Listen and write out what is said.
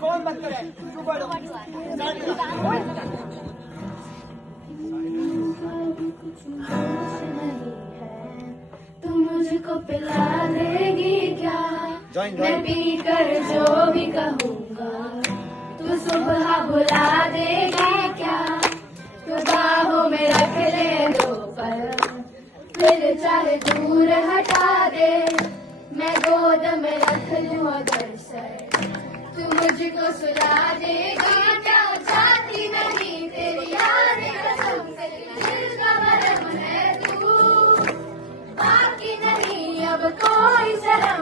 कौन मत करे तू बढ़ो तुम मुझको पिला देगी क्या मैं पी कर जो भी कहूँगा तू सुबह बुला देगी क्या तू बाहों में रख ले दो पल फिर चाहे दूर हटा दे मैं गोद में रख लूं अगर सर तू मुझको सुला देगी क्या चाहती नहीं तेरी याद कसम दिल का मरहम है तू बाकी नहीं अब कोई शर्म